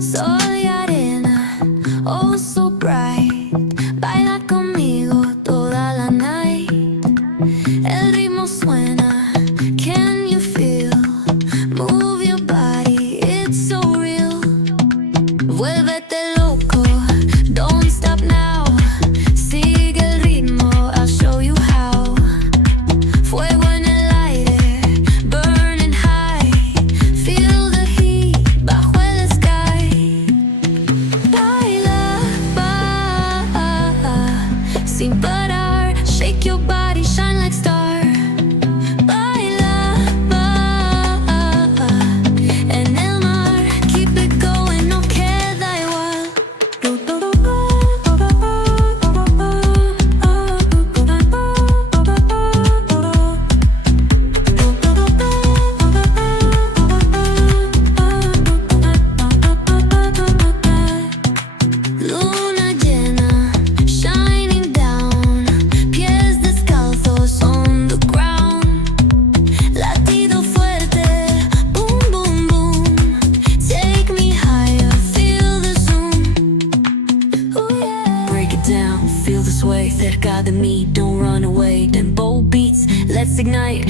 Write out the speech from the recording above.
Soy arena, oh so bright. Baila conmigo toda la night. El ritmo suena, can you feel? Move your body, it's so real. Vuélvete loco, don't stop now. Sigue el ritmo, I'll show you how. Fuego en el aire, burning high. Feel the heat bajo el sky. Baila, sin parar. Shake your body, shine like star. Baila, en el mar. Keep it going, no queda igual. Luna llena, shining down. Pies descalzos on the ground. Latido fuerte, boom, boom, boom. Take me higher, feel the zoom. Ooh, yeah. Break it down, feel the sway. Cerca de mí, don't run away. Tempo beats, let's ignite.